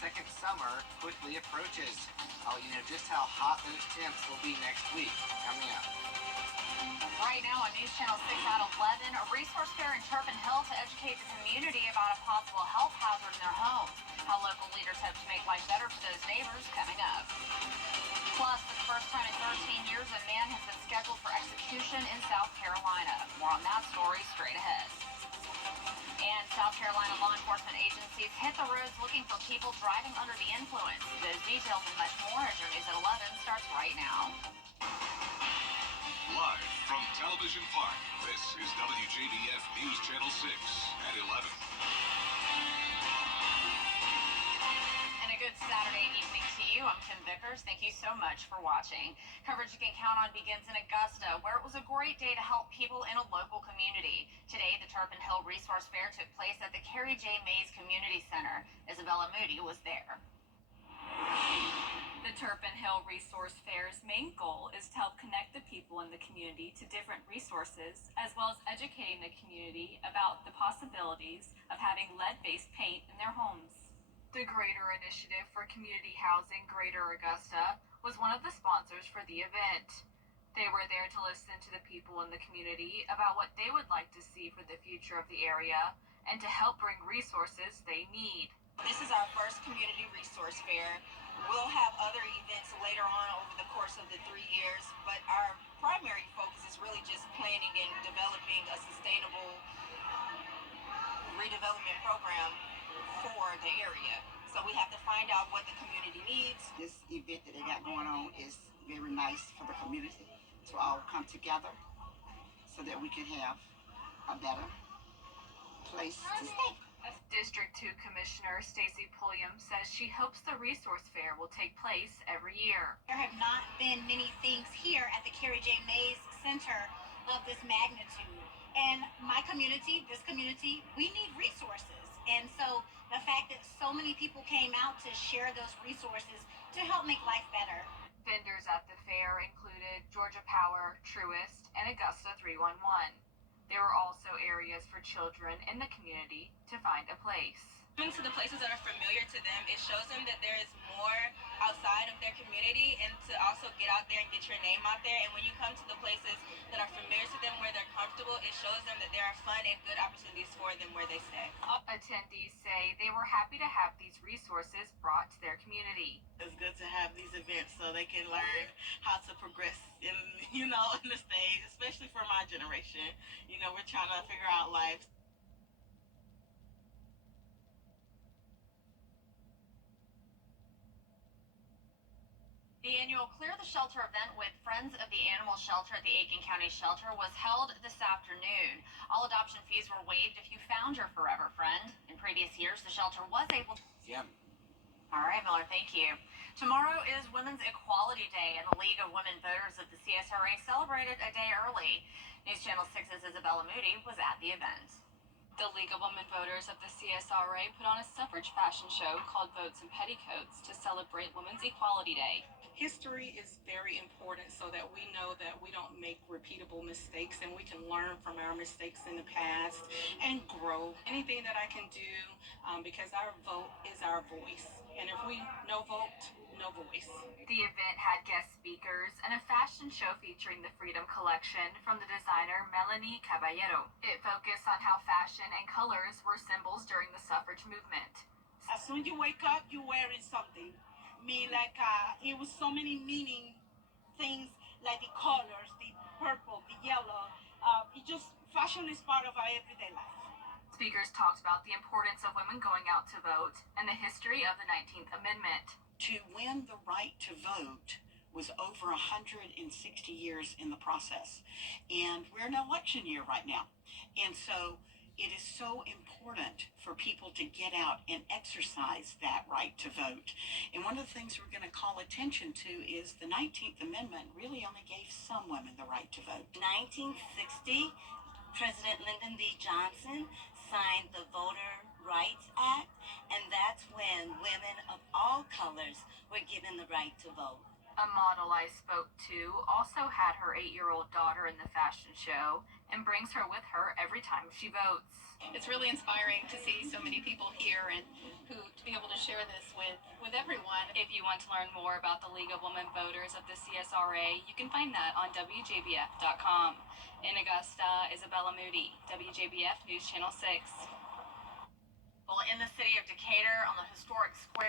second summer quickly approaches. I'll let you know just how hot those temps will be next week. Coming up. Right now on News Channel 6 at 11, a resource fair in Turpin Hill to educate the community about a possible health hazard in their homes. How local leaders hope to make life better for those neighbors coming up. Plus, for the first time in 13 years, a man has been scheduled for execution in South Carolina. More on that story straight ahead. And South Carolina law enforcement agencies hit the roads looking for people driving under the influence. Those details and much more as your News at 11 starts right now. Live from Television Park, this is WJBF News Channel 6 at 11. And a good Saturday evening to you. I'm Kim Vickers. Thank you so much for watching. Coverage you can count on begins in Augusta, where it was a great day to help people in a local community. Today, the Turpin Hill Resource Fair took place at the Carrie J. Mays Community Center. Isabella Moody was there. The Turpin Hill Resource Fair's main goal is to help connect the people in the community to different resources, as well as educating the community about the possibilities of having lead-based paint in their homes. The Greater Initiative for Community Housing Greater Augusta was one of the sponsors for the event. They were there to listen to the people in the community about what they would like to see for the future of the area and to help bring resources they need. This is our first community resource fair. We'll have other events later on over the course of the 3 years, but our primary focus is really just planning and developing a sustainable redevelopment program for the area. So we have to find out what the community needs. This event that they got going on is very nice for the community to all come together so that we can have a better place to stay. District 2 Commissioner Stacy Pulliam says she hopes the resource fair will take place every year. There have not been many things here at the Carrie J. Mays Center of this magnitude. And my community, this community, we need resources. And so the fact that so many people came out to share those resources to help make life better. Vendors at the fair included Georgia Power, Truist, and Augusta 311. There were also areas for children in the community to find a place. Coming to the places that are familiar to them, it shows them that there is more outside of their community, and to also get out there and get your name out there. And when you come to the places that are familiar to them, where they're comfortable, it shows them that there are fun and good opportunities for them where they stay. Attendees say they were happy to have these resources brought to their community. It's good to have these events so they can learn how to progress in the stage, especially for my generation. We're trying to figure out life. The annual Clear the Shelter event with Friends of the Animal Shelter at the Aiken County Shelter was held this afternoon. All adoption fees were waived if you found your forever friend. In previous years, the shelter was able to... Yeah. All right, Miller, thank you. Tomorrow is Women's Equality Day, and the League of Women Voters of the CSRA celebrated a day early. News Channel 6's Isabella Moody was at the event. The League of Women Voters of the CSRA put on a suffrage fashion show called Votes in Petticoats to celebrate Women's Equality Day. History is very important so that we know that we don't make repeatable mistakes and we can learn from our mistakes in the past and grow. Anything that I can do because our vote is our voice. And if we no vote, no voice. The event had guest speakers and a fashion show featuring the Freedom Collection from the designer Melanie Caballero. It focused on how fashion and colors were symbols during the suffrage movement. As soon as you wake up, you're wearing something. It was so many meaning things, like the colors, the purple, the yellow. Fashion is part of our everyday life. Speakers talked about the importance of women going out to vote and the history of the 19th Amendment. To win the right to vote was over 160 years in the process. And we're in an election year right now. And so it is so important for people to get out and exercise that right to vote. And one of the things we're going to call attention to is the 19th Amendment really only gave some women the right to vote. 1960, President Lyndon B. Johnson signed the Voter Rights Act, and that's when women of all colors were given the right to vote. A model I spoke to also had her 8-year-old daughter in the fashion show and brings her with her every time she votes. It's really inspiring to see so many people here and to be able to share share this with everyone. If you want to learn more about the League of Women Voters of the CSRA, you can find that on WJBF.com. In Augusta, Isabella Moody, WJBF News Channel 6. Well, in the city of Decatur, on the historic square